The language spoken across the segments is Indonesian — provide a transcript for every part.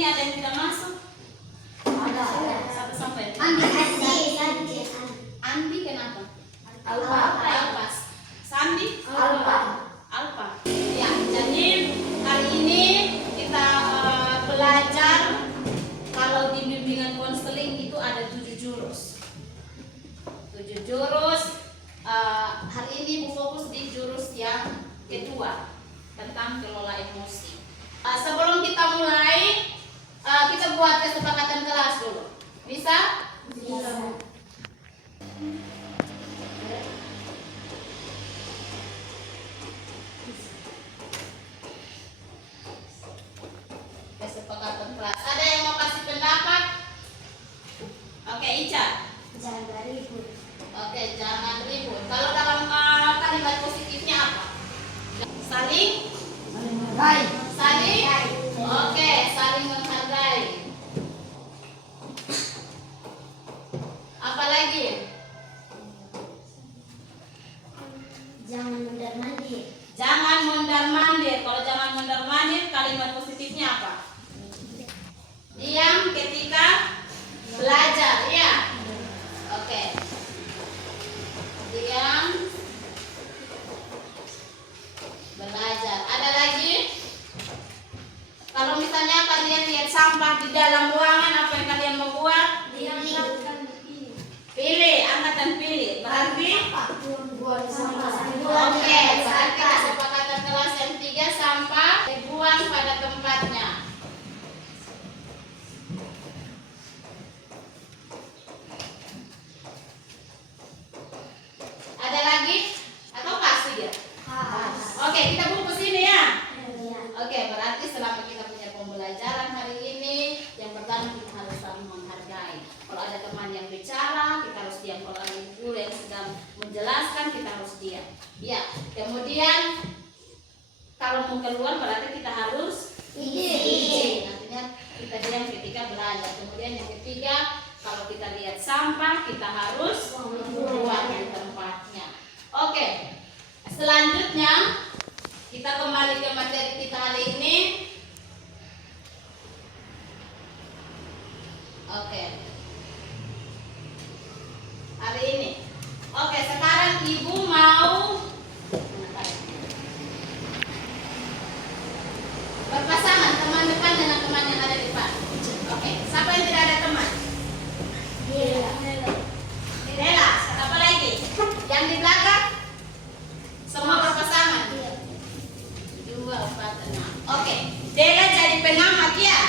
ini ada yang tidak masuk? Ada. Satu sampai. Andi kenapa? Alpa. Sandi? Alpa. Ya, jadi hari ini kita belajar kalau di bimbingan konseling itu ada 7 jurus. 7 jurus. Hari ini Bu fokus di jurus yang kedua tentang kelola emosi. Sebelum kita mulai, kita buat kesepakatan kelas dulu. Bisa? Bisa. Kesepakatan kelas. Ada yang mau kasih pendapat? Oke, Ica. Jangan ribut. Oke, jangan ribut. Kalau dalam kalimat positifnya apa? Saling Menghargai. saling Oke, saling menghargai. Apa lagi? Jangan mondar-mandir. Jangan mondar-mandir. Kalau jangan mondar-mandir, kalimat positifnya apa? Diam ketika belajar, ya. Oke. Diam belajar. Ada lagi? Kalau misalnya kalian lihat sampah di dalam ruangan, apa yang kalian mau buat? Pilih, angkat dan pilih. Berarti? Oke, berarti kesepakatan kelas yang 3 sampah dibuang pada tempatnya. Ada lagi? Atau kasih ya? Oke, kita bungkus ini ya. Oke, berarti selama kita punya pembelajaran hari ini, yang pertama kita harus saling menghargai. Kalau ada teman yang bicara, kita harus diam. Kalau ada guru yang sedang menjelaskan, kita harus diam. Ya, kemudian kalau mau keluar berarti kita harus izin. Artinya kita diam ketika belajar. Kemudian yang ketiga, kalau kita lihat sampah, kita harus buang di tempatnya. Oke, selanjutnya kita kembali ke materi kita hari ini. Oke. Hari ini. Oke, sekarang Ibu mau berpasangan teman depan dengan teman yang ada di depan. Oke, siapa yang tidak ada teman? Dela, apa lagi? Yang di belakang? Semua berpasangan? 2, 4, 6. Oke, Dela jadi pengamat ya.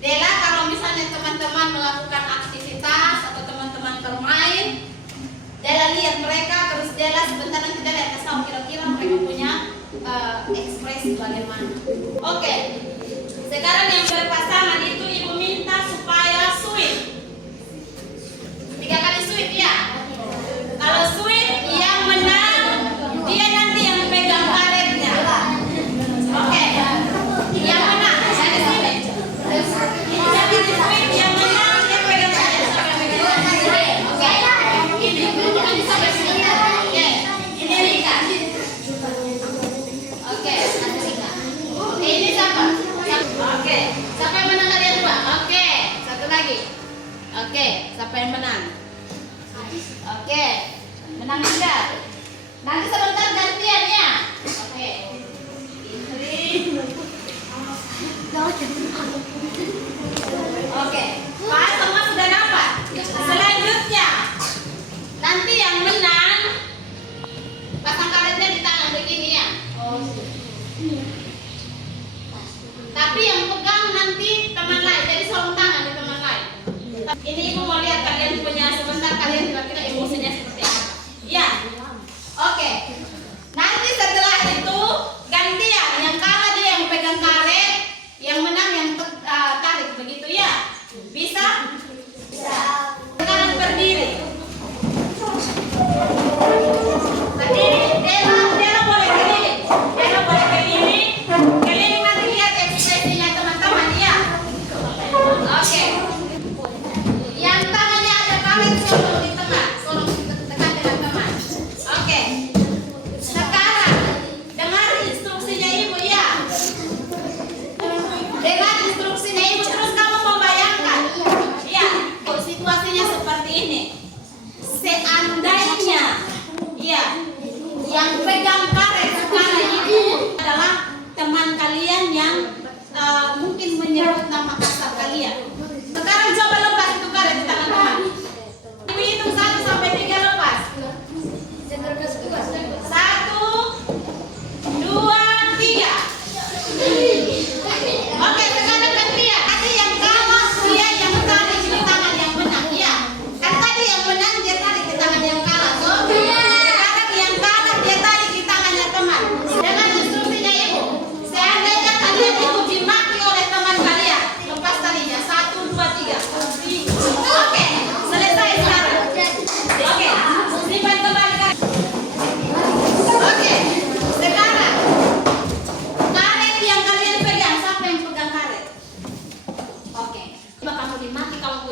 Dela, kalau misalnya teman-teman melakukan aktivitas atau teman-teman bermain, Dela lihat mereka, terus Dela sebentar nanti Dela kasih tahu kira-kira mereka punya ekspresi bagaimana. Oke, sekarang yang berpasangan itu Ibu minta supaya sweet. 3 kali sweet ya. Kalau sweet yang menang, dia nanti yang pegang karetnya. Oke, yang menang dari sini. Jadi sweet yang menang dia pegang karet. Siapa yang pegang karet? Oke, ini sampai sini. Oke, ini Rika. Oke, ada Rika. Oke, ini siapa? Oke, siapa yang menang kalian 2? Oke, satu lagi. Oke, siapa yang menang? Oke, menang juga. Nanti sebentar gantian ya. Oke. Istri. Oke. Pak, semua sudah dapat. Selanjutnya, nanti yang menang pasang karetnya di tangan begini ya. Tapi yang pegang nanti teman lain. Jadi sarung tangan di teman lain. Ini Ibu mau lihat kalian punya sebentar, kalian kira-kira emosinya seperti apa. Ya. Oke. Nanti setelah itu gantian, yang kalah dia yang pegang karet, yang menang yang tarik begitu ya. Bisa? Bisa. Sekarang berdiri. Berdiri, Dela boleh keliling. Dela boleh keliling. Keliling nanti lihat ekspresinya teman-teman ya. Oke. Yang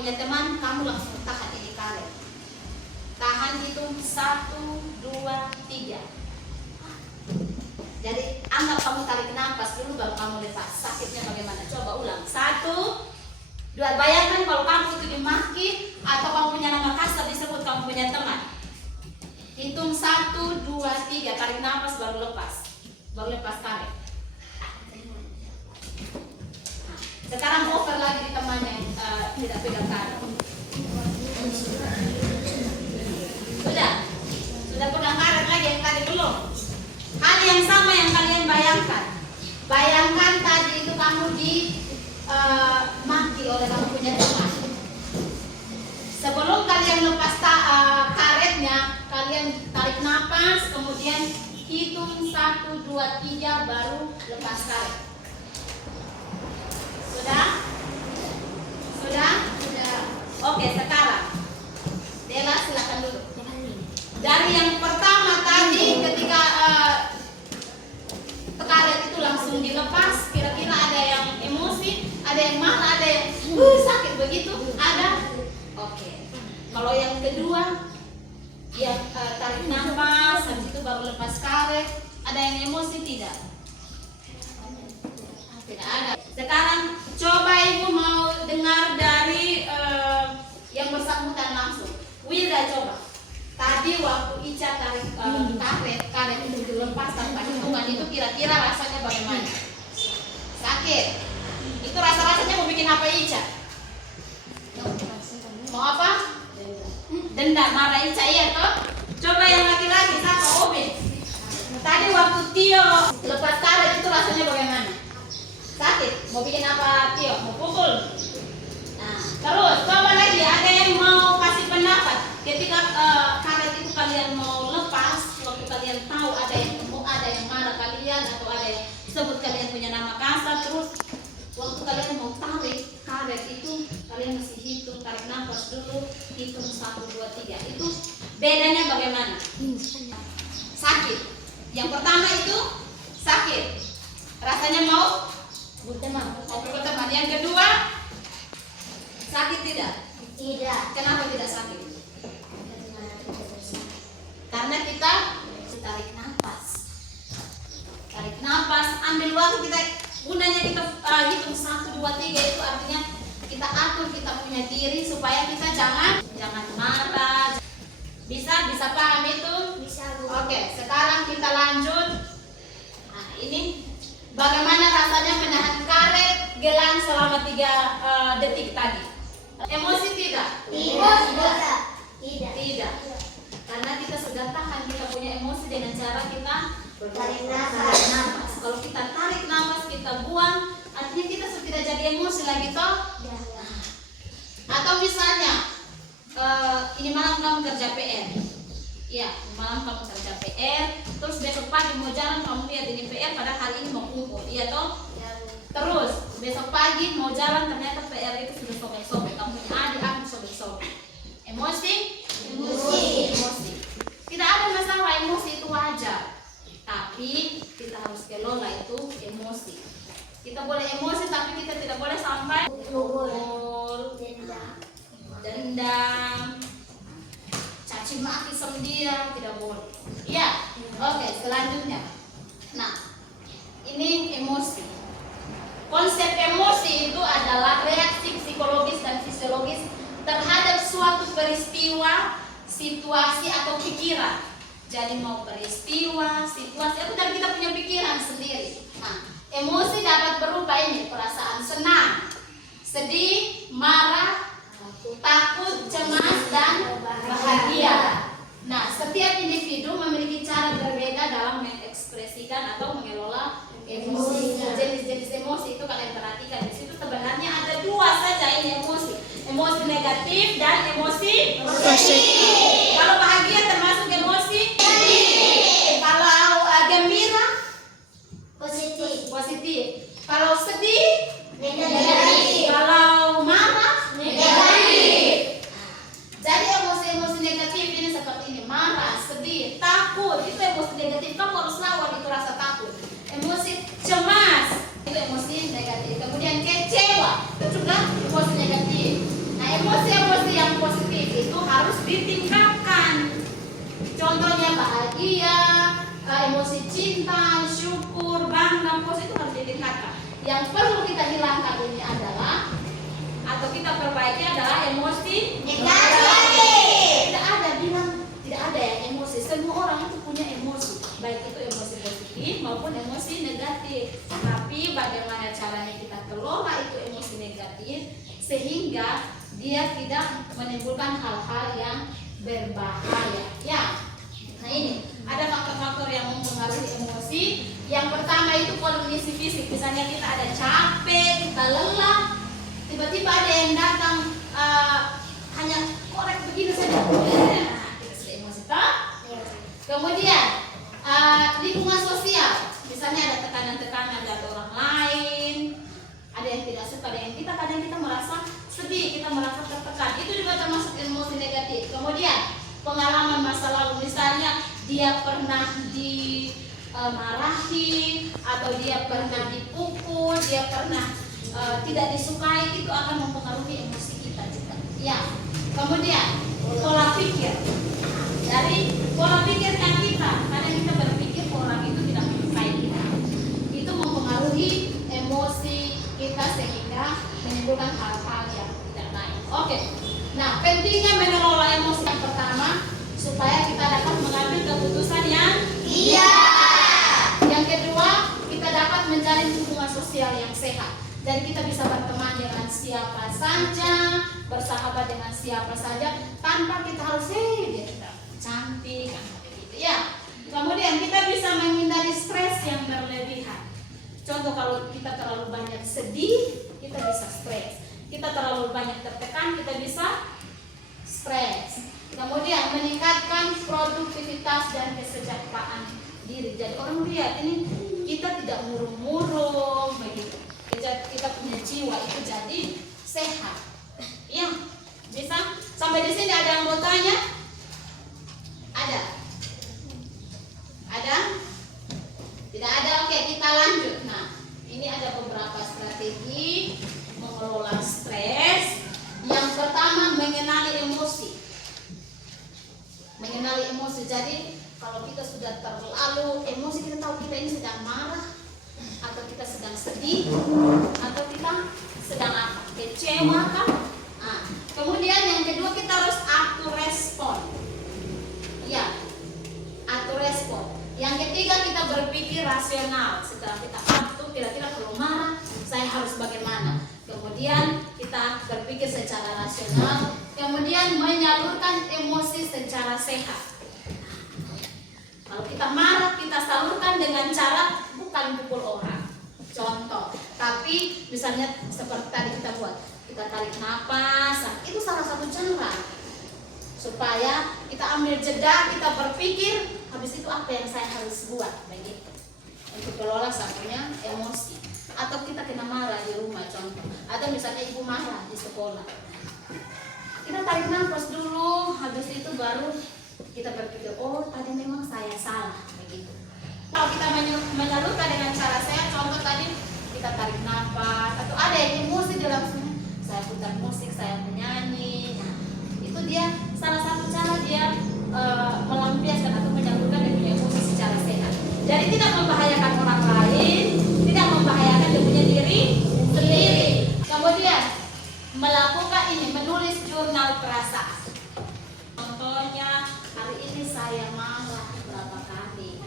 punya teman, kamu langsung tahan ini karet. Tahan, hitung 1, 2, 3. Jadi anggap kamu tarik nafas dulu baru kamu lepas. Sakitnya bagaimana? Coba ulang. 1, 2. Bayangkan kalau kamu itu dimaki atau kamu punya nama kasar disebut kamu punya teman. Hitung 1, 2, 3. Tarik nafas baru lepas. Baru lepas karet. Sekarang over lagi di temannya yang tidak pegang karet. Sudah pegang karet lagi yang tadi belum. Hal yang sama yang kalian bayangkan. Bayangkan tadi itu kamu maki oleh kamu punya teman. Sebelum kalian lepas karetnya, kalian tarik nafas, kemudian hitung 1, 2, 3 baru lepas karet. Sudah? Sudah? Sudah. Oke, sekarang Dela silakan dulu. Dari yang pertama tadi ketika karet itu langsung dilepas, kira-kira ada yang emosi, ada yang marah, ada yang sakit begitu, ada. Oke. Kalau yang kedua, yang tarik nafas, habis itu baru lepas karet, ada yang emosi tidak? Tidak ada. Sekarang coba ibu mau dengar dari yang bersangkutan langsung. Wira coba. Tadi waktu Ica tarik karet itu dilepas tanpa hitungan itu kira-kira rasanya bagaimana? Sakit. Itu rasanya mau bikin apa Ica? Mau apa? Dendam, marah Ica, iya toh? Coba yang laki-laki, siapa? Obin. Tadi waktu Tio lepas karet itu rasanya bagaimana? Sakit. Mau bikin apa Tio? Mau pukul? Nah, terus coba lagi, ada yang mau kasih pendapat ketika karet itu kalian mau lepas, waktu kalian tahu ada yang marah kalian atau ada yang sebut kalian punya nama kasar, terus waktu kalian mau tarik karet itu kalian mesti hitung, tarik nafas dulu, hitung 1, 2, 3. Itu bedanya bagaimana? Sakit. Yang pertama itu sakit. Rasanya mau berteman. Yang kedua sakit tidak? Tidak. Kenapa tidak sakit? Karena kita tarik nafas. Tarik nafas, ambil waktu kita, gunanya kita hitung 1, 2, 3 itu artinya kita atur kita punya diri supaya kita jangan marah. Bisa paham itu? Bisa. Oke, sekarang kita lanjut. Nah, ini bagaimana rasanya menahan karet gelang selama 3 detik tadi? Emosi tidak? Tidak. Karena kita sudah tahan, kita punya emosi dengan cara kita Tarik nafas. Kalau kita tarik nafas, kita buang, artinya kita sudah tidak jadi emosi lagi toh. Atau misalnya ini malam kamu kerja PR. Ya, malam kamu kerja PR, terus besok pagi mau jalan kamu lihat ini PR, padahal hari ini mau kumpul, iya toh? Terus besok pagi mau jalan ternyata PR itu sudah sobek-sobek, kamu punya adik aku sobek-sobek. Emosi? Tidak ada masalah, emosi itu wajar. Tapi kita harus kelola itu emosi. Kita boleh emosi tapi kita tidak boleh sampai pukul, dendam, caci maki sama dia, tidak boleh. Ya, oke, selanjutnya. Nah, ini emosi. Konsep emosi itu adalah reaksi psikologis dan fisiologis terhadap suatu peristiwa, situasi atau pikiran. Jadi mau peristiwa, situasi, itu dari kita punya pikiran sendiri. Nah, emosi dapat berupa ini, perasaan senang, sedih, marah, takut, cemas, dan bahagia. Nah, setiap individu memiliki cara berbeda dalam mengekspresikan atau mengelola emosi. Jenis-jenis emosi itu kalian perhatikan di situ sebenarnya ada 2 saja ini emosi. Emosi negatif dan emosi positif. Kalau bahagia termasuk emosi positif. Kalau gembira positif. Kalau sedih negatif. Kalau marah negatif. Jadi emosi-emosi negatif ini seperti ini, marah, sedih, takut, itu emosi negatif. Kamu harus lawan itu rasa takut. Emosi cemas itu emosi negatif. Kemudian kecewa itu juga emosi negatif. Nah, emosi ditingkatkan. Contohnya bahagia, emosi cinta, syukur, bangga, puas itu harus ditingkatkan. Yang perlu kita hilangkan ini adalah atau kita perbaiki adalah emosi Negatif. Tidak ada bilang tidak ada ya emosi. Semua orang itu punya emosi, baik itu emosi positif maupun emosi negatif. Tapi bagaimana caranya kita kelola itu emosi negatif sehingga dia tidak menimbulkan hal-hal yang berbahaya. Ya, nah ini ada faktor-faktor yang mempengaruhi emosi. Yang pertama itu kondisi fisik. Misalnya kita ada capek, kita lelah, tiba-tiba ada yang datang hanya korek begini saja, kita sudah emosi toh. Kemudian lingkungan sosial, misalnya ada tekanan-tekanan dari orang lain, ada yang tidak suka dengan kita, kadang kita merasa sedih, kita merasa tertekan, itu juga termasuk emosi negatif. Kemudian pengalaman masa lalu, misalnya dia pernah dimarahi atau dia pernah dipukul, dia pernah tidak disukai, itu akan mempengaruhi emosi kita juga. Ya. Kemudian pola pikir. Dari pola pikir kan kita, kadang kita berpikir orang itu tidak menyukai kita. Itu mempengaruhi emosi kita sehingga menimbulkan hal-hal yang tidak baik. Oke. Nah, pentingnya mengelola emosi yang pertama supaya kita dapat mengambil keputusan yang Iya. Yang kedua, kita dapat menjalin hubungan sosial yang sehat. Jadi kita bisa berteman dengan siapa saja, bersahabat dengan siapa saja, tanpa kita harus dia kita cantik, kan begitu ya. Kemudian kita bisa menghindari stres yang berlebihan. Contoh kalau kita terlalu banyak sedih, kita bisa stres. Kita terlalu banyak tertekan, kita bisa stres. Kemudian meningkatkan produktivitas dan kesejahteraan diri. Jadi orang lihat ini kita tidak murung-murung begitu. Kita punya jiwa itu jadi sehat. Ya, bisa? Sampai di sini ada yang mau tanya? Ada? Ada? Tidak ada? Oke, kita lanjut. Nah, ini ada beberapa strategi mengelola stres. Yang pertama, mengenali emosi. Mengenali emosi. Jadi, kalau kita sudah terlalu emosi, kita tahu kita ini sedang marah, atau kita sedang sedih, atau kita sedang apa? Kecewa kan? Nah, kemudian yang kedua kita harus atur respon. Ya, atur respon. Yang ketiga kita berpikir rasional. Setelah kita atur, kira-kira kalau marah saya harus bagaimana? Kemudian kita berpikir secara rasional. Kemudian menyalurkan emosi secara sehat. Kalau kita marah, kita salurkan dengan cara bukan pukul orang. Contoh, tapi misalnya seperti tadi kita buat, kita tarik napas, itu salah satu cara supaya kita ambil jeda, kita berpikir, habis itu apa yang saya harus buat, begitu. Untuk kelola satunya emosi. Atau kita kena marah di rumah, contoh. Atau misalnya ibu marah di sekolah. Kita tarik nafas dulu, habis itu baru kita berpikir, oh tadi memang saya salah, begitu. Kalau kita menyalurkan dengan cara sehat, contoh tadi kita tarik nafas, atau ada yang emosi dalam sini, saya putar musik, saya menyanyi. Nah, itu dia salah satu cara dia melampiaskan atau menyalurkan dia punya emosi secara sehat. Jadi tidak membahayakan orang lain, tidak membahayakan dia punya diri sendiri. Kemudian melakukan ini, menulis jurnal perasaan. Contohnya, hari ini saya marah berapa kali.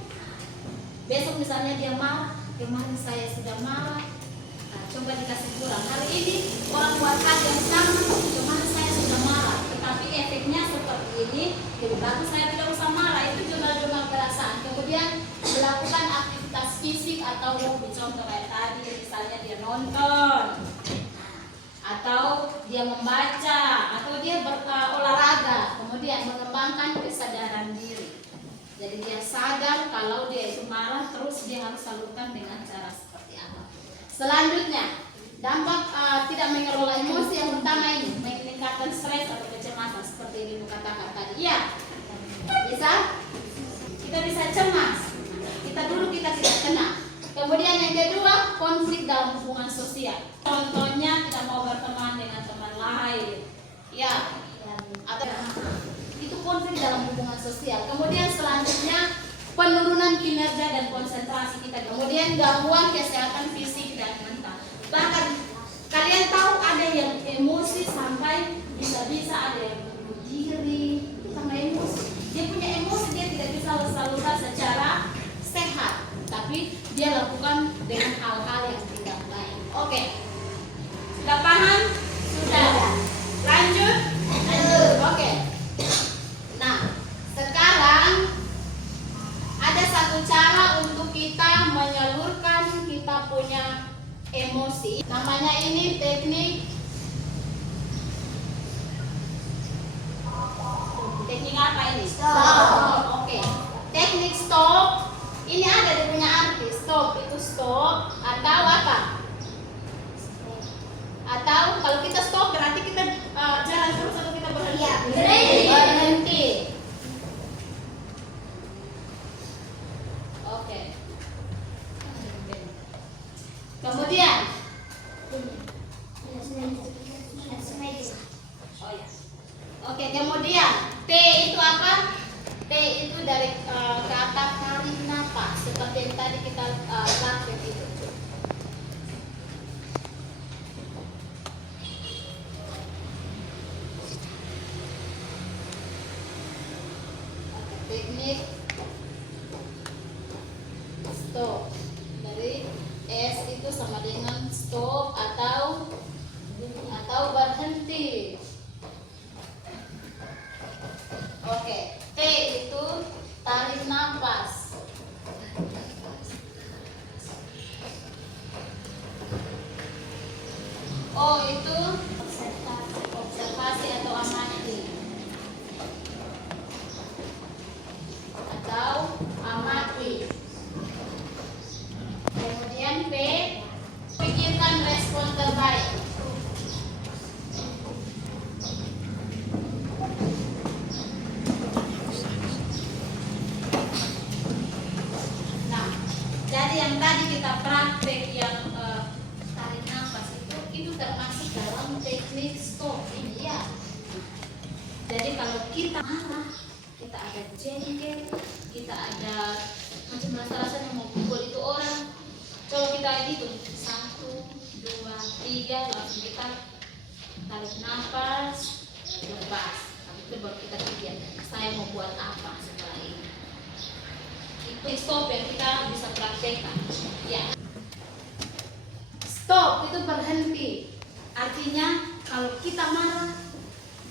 Besok misalnya dia marah, kemarin saya sudah marah. Nah, coba dikasih kurang. Hari ini orang buat hal yang sama, kemarin saya sudah marah. Tetapi efeknya seperti ini, lebih bagus saya tidak usah marah. Itu jurnal-jurnal perasaan. Kemudian melakukan aktivitas fisik atau hobi. Contoh kayak tadi, misalnya dia nonton, atau dia membaca, atau dia berolahraga, kemudian mengembangkan kesadaran diri. Jadi dia sadar kalau dia itu marah, terus dia harus salurkan dengan cara seperti apa. Selanjutnya, dampak tidak mengelola emosi yang pertama ini, meningkatkan stres atau kecemasan seperti yang Ibu katakan tadi. Iya, bisa? Kita bisa cemas. Kita tidak tenang. Kemudian yang kedua, konflik dalam hubungan sosial. Contohnya kita mau berteman dengan teman lain, ya, atau kinerja dan konsentrasi kita. Kemudian gangguan kesehatan fisik dan mental. Bahkan kalian tahu ada yang emosi sampai bisa-bisa ada yang bunuh diri karena emosi. Dia punya emosi, dia tidak bisa salurkan secara sehat, tapi dia lakukan dengan hal-hal yang tidak baik. Oke, sudah paham? Sudah. Lanjut. Oke. Nah, sekarang ada satu cara untuk kita menyalurkan kita punya emosi. Namanya ini teknik apa ini? Stop. Oke. Teknik stop. Ini ada di punya arti. Stop itu stop atau apa? Atau kalau kita stop berarti kita jalan terus atau kita berhenti? Iya, berhenti. Berhenti. Oke. Kemudian, oh ya. Oke, kemudian T itu apa? T itu dari kata tarik nafas seperti yang tadi kita praktek itu. Teknik stop dari S itu sama dengan stop atau berhenti. Oke, T itu tarik nafas. O itu observasi atau amati. Kemudian P, pikirkan respon terbaik. Nah, jadi yang tadi kita praktek yang tarik nafas itu termasuk dalam teknik stop ini ya. Jadi kalau kita marah, kita ada jengkel, kita ada macam rasa-rasa yang mau pukul itu orang. Kalau kita hitung 1, 2, 3, langsung kita tarik nafas, lepas. Habis itu baru kita pikir, saya mau buat apa setelah ini. Itu stop yang kita bisa praktekkan. Ya. Stop itu berhenti. Artinya kalau kita marah,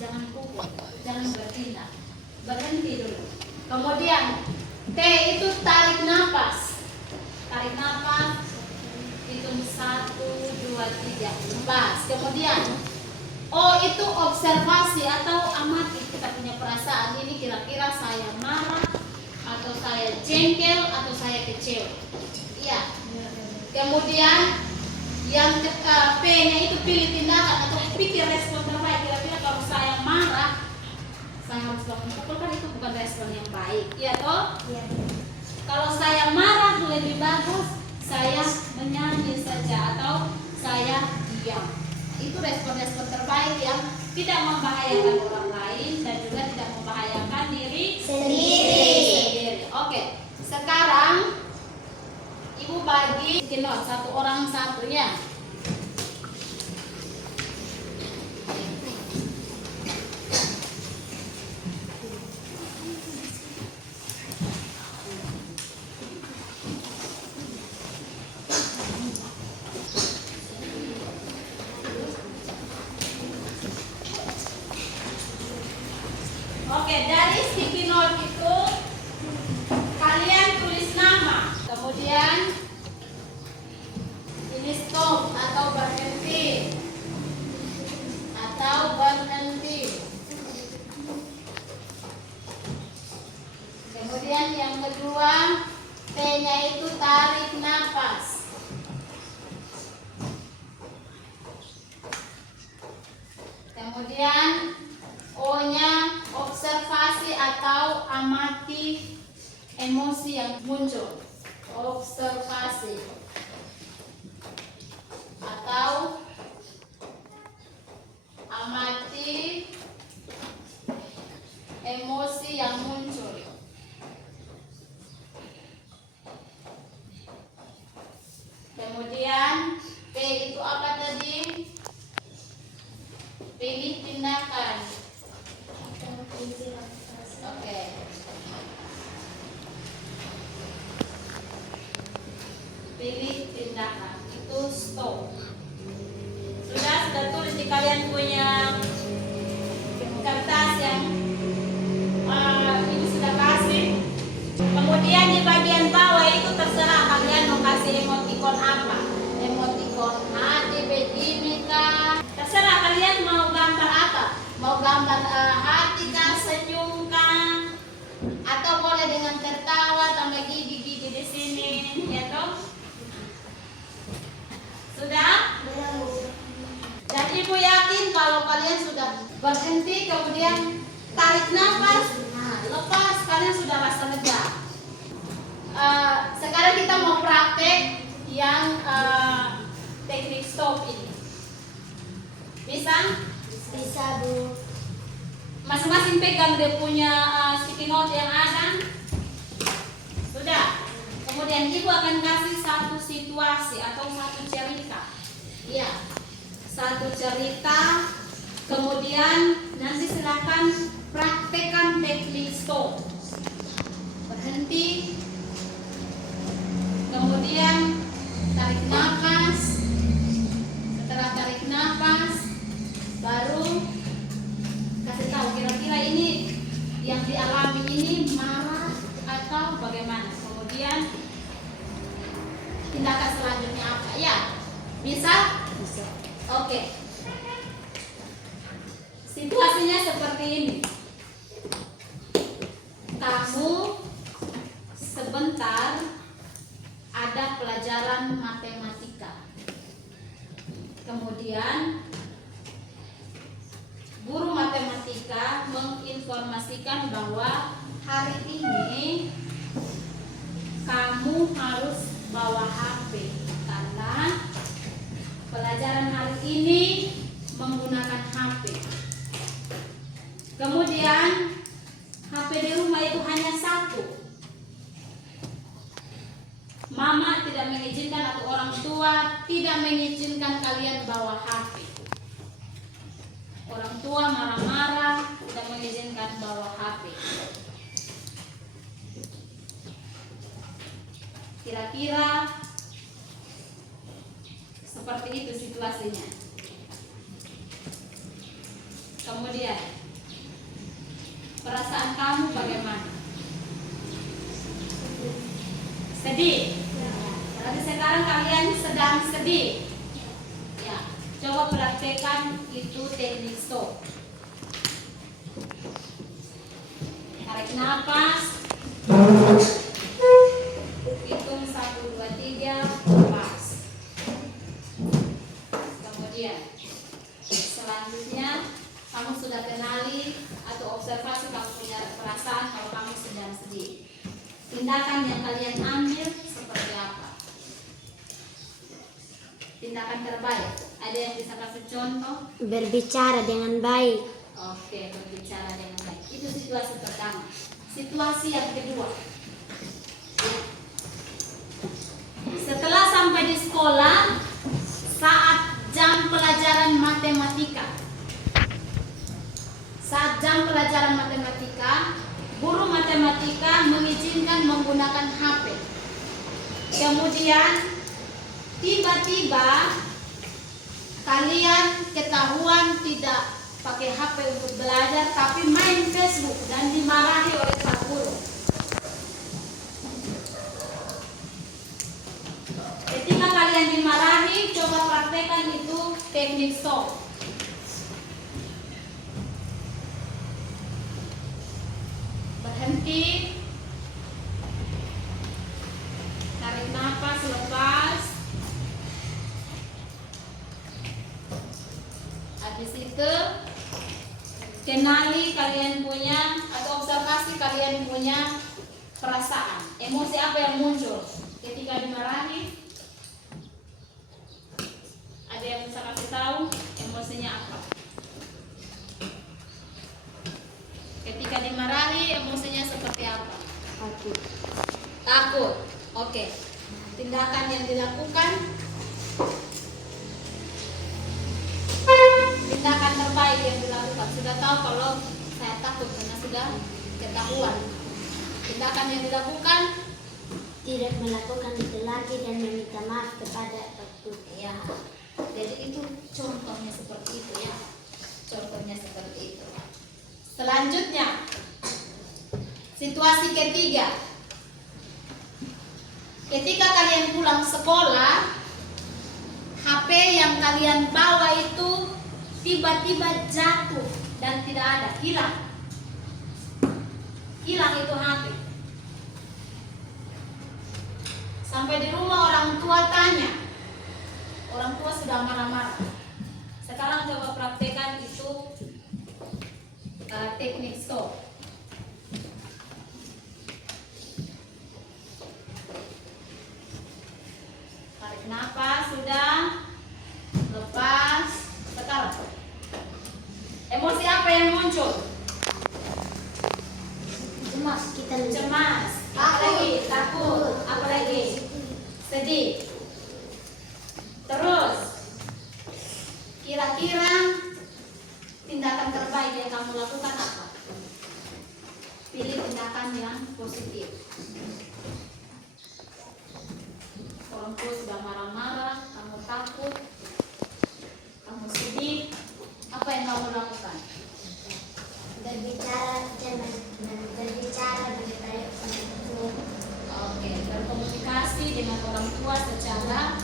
jangan pukul, jangan bertindak. Berhenti dulu. Kemudian T itu tarik nafas. Tarik nafas, hitung 1, 2, 3, lepas. Kemudian O itu observasi atau amati. Kita punya perasaan ini kira-kira saya marah atau saya jengkel atau saya kecewa. Iya. Kemudian yang P-nya itu pilih tindakan atau pikir respon terbaik. Kira-kira kalau saya marah, saya harus lakukan pukul, kan itu bukan respon yang baik, iya toh? Iya. Kalau saya marah lebih bagus saya menyanyi saja atau saya diam. Itu respon-respon terbaik yang tidak membahayakan orang lain dan juga tidak membahayakan diri sendiri. Oke, sekarang Ibu bagi satu orang satu ya. Oke, dari sticky note itu kalian tulis nama, kemudian ini stop atau berhenti, Kemudian yang kedua T-nya itu tarik nafas. Kemudian O-nya observasi atau amati emosi yang muncul. Observasi atau amati emosi yang muncul. gambar hati kah, senyum kah, atau boleh dengan tertawa tambah gigi-gigi di sini, ya toh? Sudah? Dan ibu yakin kalau kalian sudah berhenti kemudian tarik nafas, lepas, kalian sudah rasa lega. Sekarang kita mau praktek yang teknik stop ini. Bisa? Bisa, Bu. Masing-masing pegang dia punya sticky note yang ada. Sudah. Kemudian ibu akan kasih satu situasi atau satu cerita. Iya. Satu cerita. Kemudian nanti silakan praktekkan teknik stop. Berhenti. Kemudian tarik nafas. Setelah tarik nafas, baru kasih tahu kira-kira ini yang dialami ini marah atau bagaimana. Kemudian tindakan selanjutnya apa? Ya, bisa? Bisa. Oke. Situasinya seperti ini. Kamu sebentar ada pelajaran matematika. Kemudian guru matematika menginformasikan bahwa hari ini kamu harus bawa HP karena pelajaran hari ini menggunakan HP. Kemudian HP di rumah itu hanya satu. Mama tidak mengizinkan atau orang tua tidak mengizinkan kalian bawa HP. Orang tua marah-marah tidak mengizinkan bawa HP. Kira-kira seperti itu situasinya. Kemudian perasaan kamu bagaimana? Sedih. Berarti sekarang kalian sedang sedih. Ya, coba praktekkan itu teknik stop. Tarik nafas. Hitung 1, 2, 3, lepas. Kemudian selanjutnya kamu sudah kenali atau observasi kamu punya perasaan kalau kamu sedang sedih. Tindakan yang kalian ambil seperti apa? Tindakan terbaik. Ada yang bisa kasih contoh? Berbicara dengan baik. Oke, berbicara dengan baik. Itu situasi pertama. Situasi yang kedua. Setelah sampai di sekolah, saat jam pelajaran matematika. Saat jam pelajaran matematika, guru matematika mengizinkan menggunakan HP. Kemudian tiba-tiba kalian ketahuan tidak pakai HP untuk belajar tapi main Facebook dan dimarahi oleh pak guru. Ketika kalian dimarahi, coba praktekkan itu teknik stop. Berhenti, tarik nafas, lepas. Habis itu kenali kalian punya atau observasi kalian punya perasaan, emosi apa yang muncul ketika dimarahi. Ada yang bisa kasih tahu emosinya apa? Ketika dimarahi emosinya seperti apa? Takut. Takut. Oke. Tindakan yang dilakukan. Tindakan terbaik yang dilakukan. Sudah tahu kalau saya takut karena sudah ketahuan. Tindakan yang dilakukan. Tidak melakukan itu lagi dan meminta maaf kepada Pak Guru. Ya. Jadi itu contohnya seperti itu ya. Contohnya seperti itu. Selanjutnya, situasi ketiga. Ketika kalian pulang sekolah, HP yang kalian bawa itu tiba-tiba jatuh. dan tidak ada, hilang. Hilang itu hati. Sampai di rumah orang tua tanya, orang tua sudah marah-marah. Sekarang coba praktekkan itu teknik stop. Tarik nafas, sudah. Lepas. Sekarang emosi apa yang muncul? Cemas kita Cemas. Apa lagi? Takut. Apa lagi? Sedih. Terus, kira-kira tindakan terbaik yang kamu lakukan apa? Pilih tindakan yang positif. Orang tua sudah marah-marah, kamu takut, kamu sedih, apa yang kamu lakukan? berbicara dan berbicara dengan baik. Oke, berkomunikasi dengan orang tua secara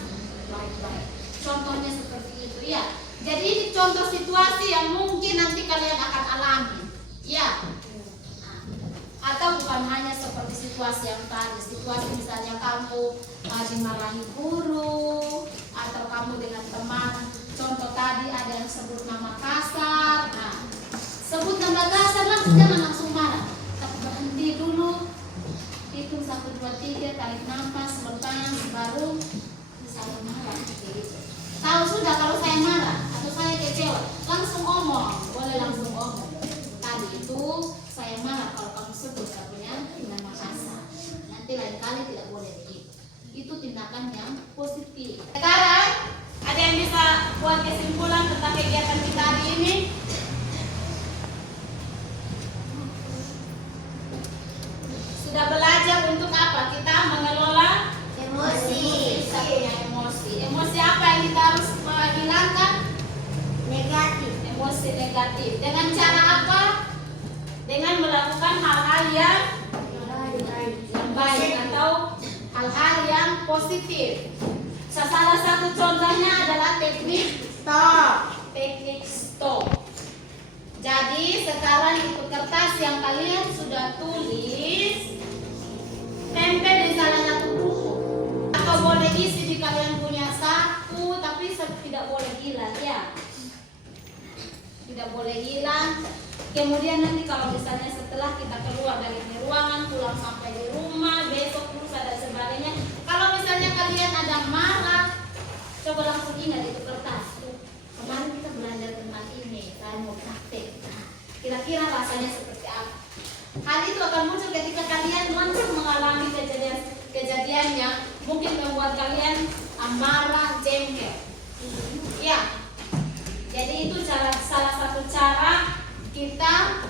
baik-baik. Contohnya seperti itu ya. Jadi ini contoh situasi yang mungkin nanti kalian akan alami. Ya. Atau bukan hanya seperti situasi yang tadi. Situasi misalnya kamu dimarahi guru, atau kamu dengan teman. Contoh tadi ada yang sebut nama kasar. Nah, sebut nama kasar langsung, jangan langsung marah. Tapi berhenti dulu. Hitung 1, 2, 3, tarik nafas, lepas, baru saya marah. Gitu. Tahu sudah kalau saya marah atau saya kecewa, langsung omong, boleh langsung omong. Tadi itu saya marah kalau kamu sebut punya nama kasar. Nanti lain kali tidak boleh begitu. Itu tindakan yang positif. Sekarang ada yang bisa buat kesimpulan tentang kegiatan kita hari ini? Sudah belajar untuk apa? Kita mengelola Emosi. Kita punya emosi. Emosi apa yang kita harus hilangkan? Negatif. Emosi negatif. Dengan cara apa? Dengan melakukan hal-hal yang baik atau hal-hal yang positif. Salah satu contohnya adalah teknik stop. Teknik stop. Jadi sekarang itu kertas yang kalian sudah tulis, tempel di salah satu buku. Atau boleh isi di kalian punya saku, tapi tidak boleh hilang ya. Tidak boleh hilang. Kemudian nanti kalau misalnya setelah kita keluar dari ruangan, pulang sampai di rumah, besok lusa dan sebagainya, kalau misalnya kalian ada marah, coba langsung ingat itu kertas. Kemarin kita belajar tentang ini, saya mau praktek. Nah, kira-kira rasanya seperti apa? Hal itu akan muncul ketika kalian langsung mengalami kejadian yang mungkin membuat kalian marah, jengkel. Ya. Jadi itu salah satu cara kita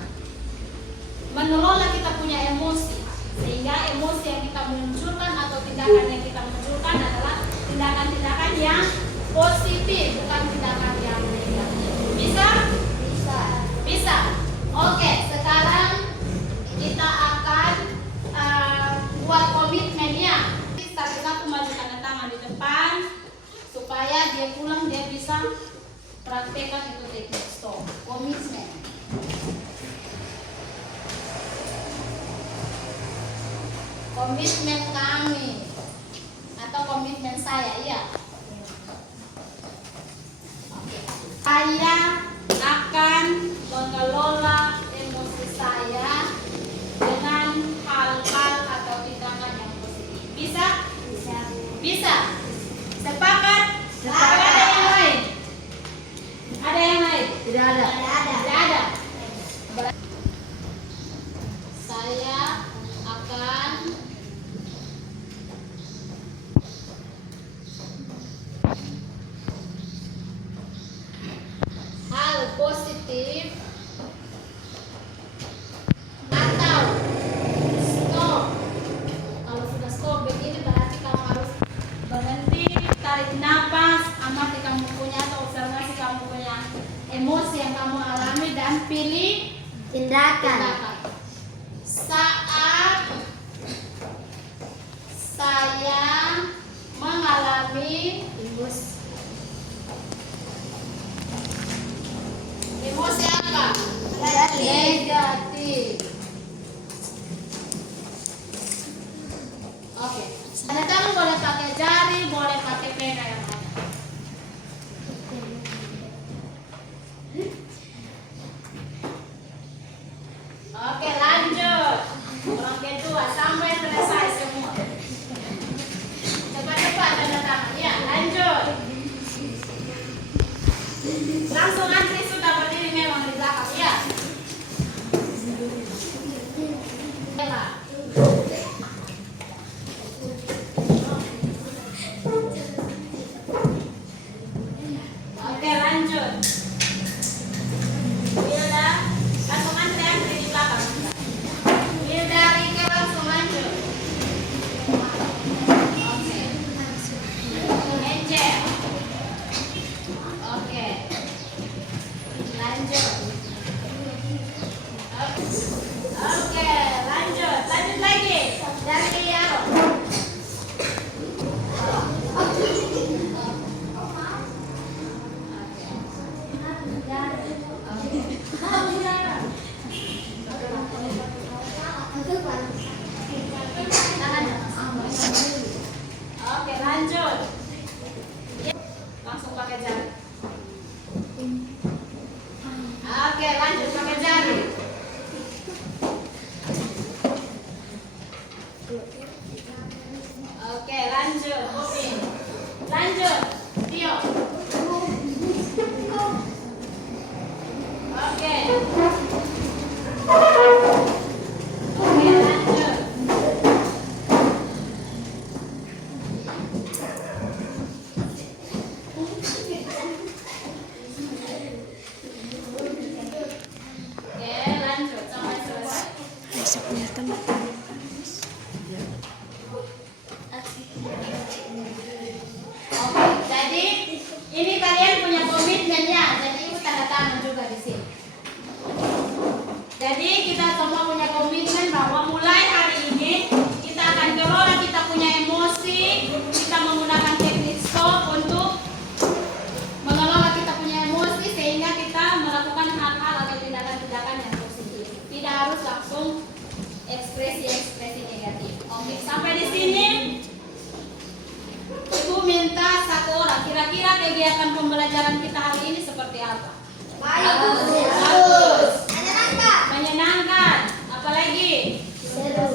mengelola kita punya emosi, sehingga emosi yang kita munculkan atau tindakan yang kita munculkan adalah tindakan-tindakan yang positif, bukan tindakan yang negatif. Bisa? Bisa. Oke, sekarang kita akan buat komitmennya. Satu-satu maju tanda tangan di depan supaya dia pulang dia bisa praktekkan itu teknik stop. Komitmen. Komitmen kami atau komitmen saya, iya. Oke. Saya akan mengelola emosi saya dengan hal-hal atau tindakan yang positif. Bisa? Bisa. Bisa. Sepakat? Ada yang lain? Ada yang lain? Tidak ada. Tidak ada. Saya akan hal positif atau stop. Kalau sudah stop begini berarti kamu harus berhenti, tarik nafas, amati kamu punya atau observasi kamu punya emosi yang kamu alami dan pilih tindakan. Saat saya mengalami emosi apa? lanjut. Ya, langsung pakai jari. Oke, lanjut pakai jari. Oke, lanjut. Upin. Lanjut. Tio. Oke. Oke, lanjut. Oke, lanjut sampai selesai. Besoknya teman. Oke, jadi ini kalian punya komitmennya. Jadi ibu tanda tangan juga di sini. Jadi kita semua punya komitmen bahwa mulai hari ini kita akan kelola kita punya emosi, kita menggunakan teknik stop untuk mengelola kita punya emosi sehingga kita melakukan hal-hal atau tindakan-tindakan yang positif. Tidak harus langsung ekspresi-ekspresi negatif. Oke, sampai di sini Ibu minta satu orang. Kira-kira kegiatan pembelajaran kita hari ini seperti apa? Bagus. Bagus. Menyenangkan. Menyenangkan. Apalagi? Seru.